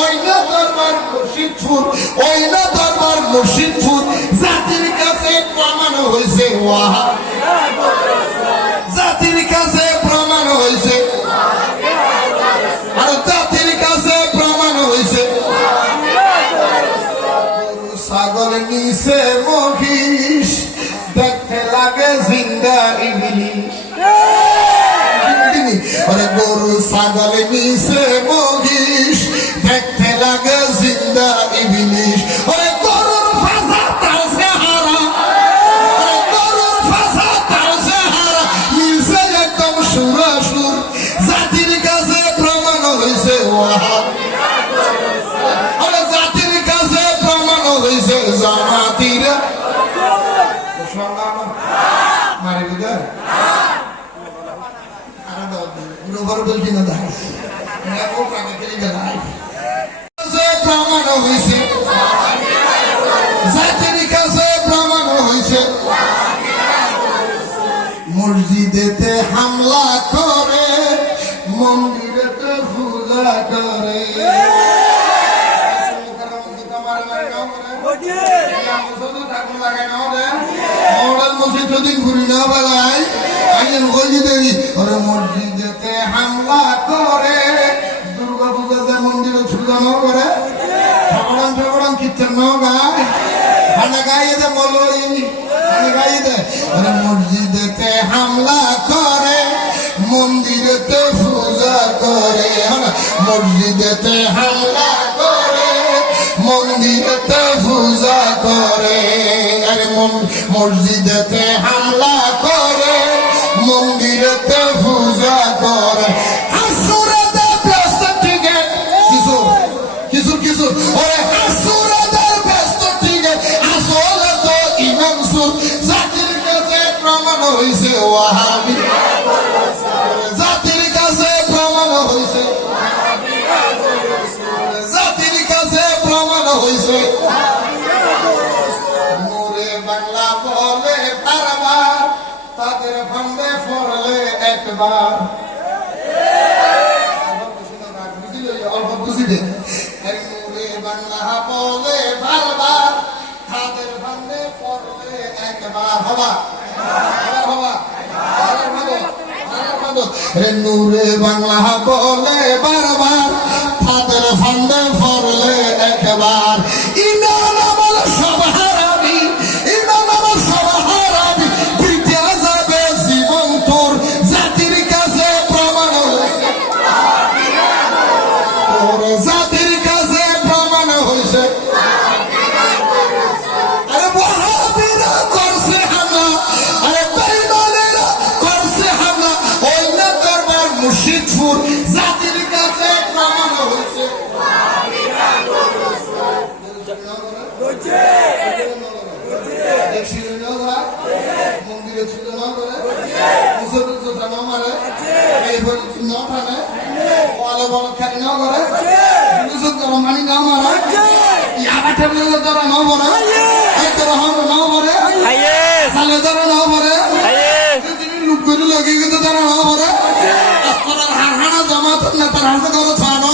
ওই না দরবার মুর্শিদপুর, ওই না দরবার মুর্শিদপুর, জাতির কাছে প্রমাণ হয়েছে ওয়াহাবি, জাতির কাছে প্রমাণ হয়েছে, আর জাতির কাছে প্রমাণ হয়েছে। ছাগল নিচে মহিষ, দেখতে লাগে জিন্দা ইবলিশ। ওরে গরু ছাগল নিচে মহিষ, দেখতে লাগে জিন্দা ইবলিশ। ওরে গরুর ফাঁসা তার চেহারা, ওরে গরুর ফাঁসা তার চেহারা মিলছে একদম সুরাসুর, জাতির কাছে প্রমাণ হয়েছে ওয়াহাবি, ওরে জাতির কাছে প্রমাণ হয়েছে জামাতিরা। মারি বুঝার প্রমাণ হয়েছে, জাতির কাছে প্রমাণ হয়েছে। মসজিদেতে হামলা করে, মন্দিরেতে পূজা করে, মসজিদেতে হামলা করে, দুর্গা পূজাতে মন্দিরে ছুজা ন করে, ঠগড়ান ঠগড়ান কীর্তন ন গায়, খানা গাইয়ে দে মলই খানা গাইয়ে দে। মসজিদেতে হামলা করে, মন্দিরেতে পূজা করে, মসজিদেতে হামলা করে, মন্দিরেতে পূজা করে, আরে মসজিদেতে হামলা করে, মন্দিরেতে পূজা করে। আসুরাদের ব্যস্ত টিকেট কিছু কিছু কিছু, ওরে আসুরাদের ব্যস্ত টিকেট, আসলে তো ইমাম সুর, জাতির কাছে প্রমাণ হয়েছে ওয়াহাবি, জাতির কাছে প্রমাণ হয়েছে, জাতির কাছে প্রমাণ হয়েছে। নূরে বাংলা বলে বারবার, তাদের ফান্দে পড়লে একবার। অল্প বুঝি দে। নূরে বাংলা বলে বারবার, তাদের ফান্দে পড়লে একবার। হবা হবা নূরে বাংলা বলে বারবার, তাদের ফান্দে পড়লে একবার। ইমান আমল সব হারাবি, ইমান আমল সব হারাবি, দিতে যাবে জীবন তোর, জাতির কাছে প্রমাণ হয়েছে, জাতির কাছে প্রমাণ হয়েছে। আরে ওয়াহাবিরা করছে হামলা, আরে বেঈমানেরা করছে হামলা, ওই না দরবার মুর্শিদপুর, জাতির কাছে প্রমাণ হয়েছে। মন্দিরে ছিল না করে, মুসলমান জোতা না মারে, এই বই না টানে, ওয়ালে বলখানি না করে, মুসলমান গরম পানি না মারে, ইয়াবা টেবলের দ্বারা না মারে, এই দ্বারা হাম না মারে, সালে দ্বারা না মারে, তিনি লোক করে লাগে কিন্তু দ্বারা না মারে, আসমানের হাড় হাড়া জামাত নেতার হাতে করে ছাড়া